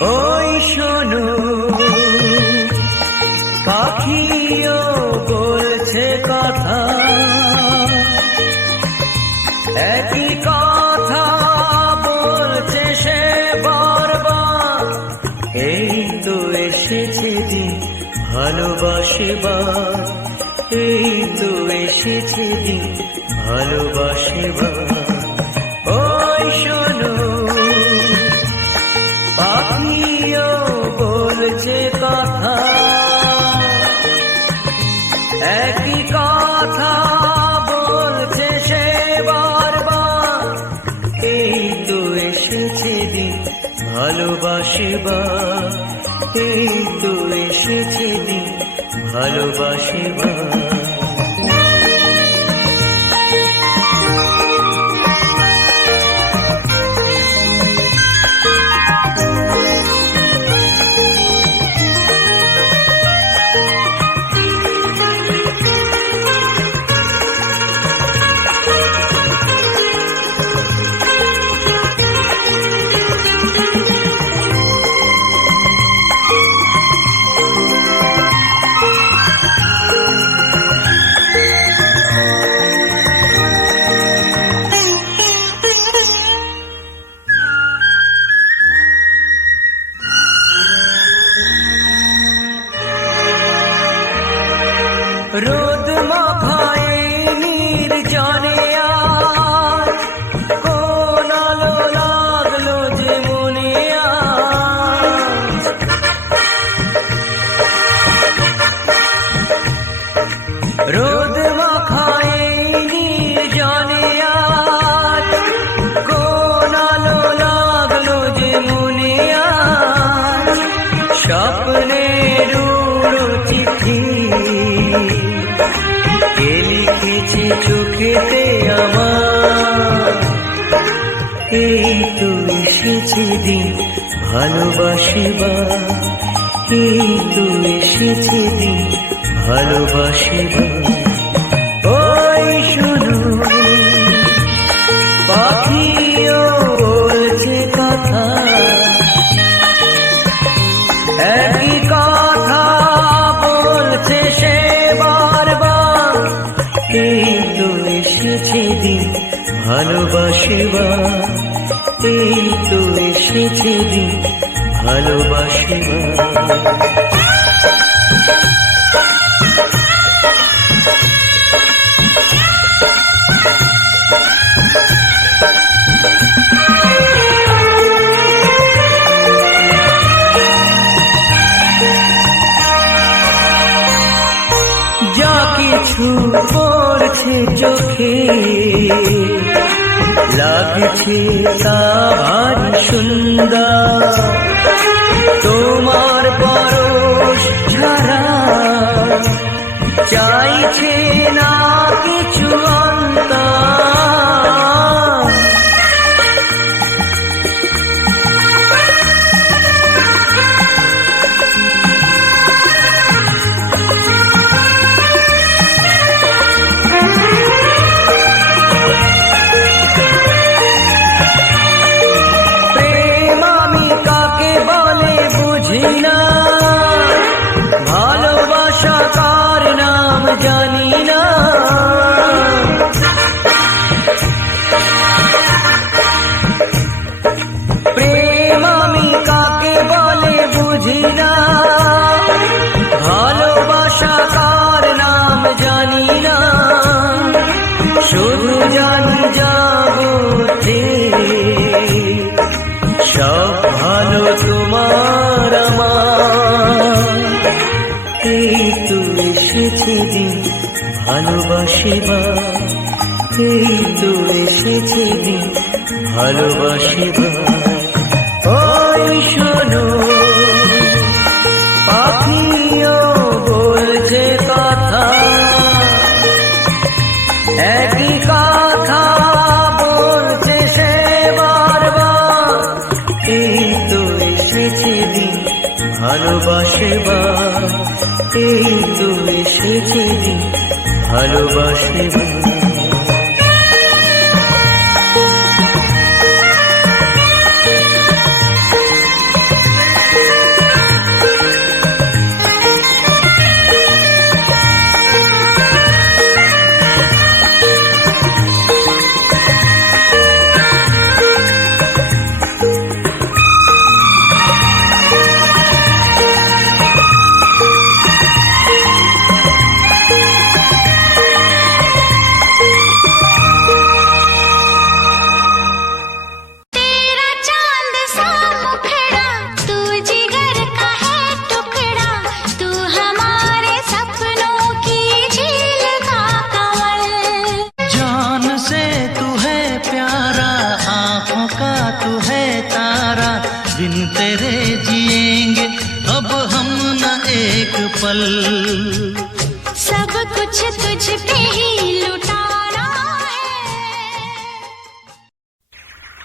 ওই শোনো, পাখিও বলছে কথা। একই কথা বলছে সে বারবার। এই তো এসেছে দিন ভালোবাসিবার। এই তো এসেছে দিন ভালোবাসিবার। একই কথা বলছে সে বারবার। এই তো এসেছে দিন ভালোবাসিবা। এই তো এসেছে দিন ভালোবাসিবার রোদ মাখায় নির্জনে আজ। লাগল যে মনে আজ? স্বপ্নের উড়ো চিঠি। কে লিখেছে চোখেতে আমার? এই তো এসেছে দিন ভালোবাসিবা এই তো এসেছে দিন ভালোবাসিবা ওই শুধু পাখিও বলছে কথা। একই কথা বলছে সে বারবার। এই তো এসেছে দিন ভালোবাসিবা এই এসেছে দিন ভালোবাসিবা কিছু পড়ছে চোখে। লাগছে তা ভারী সুন্দর। তোমার পরশ ছাড়া চাইছে না কিছু। এই তো এসেছে দিন। ভালোবাসিবা এই তো এসেছে দিন। এই তো এসেছে দিন ভালোবাসবা। तेरे जिएँगे अब हम न एक पल। सब कुछ तुझ पे ही लुट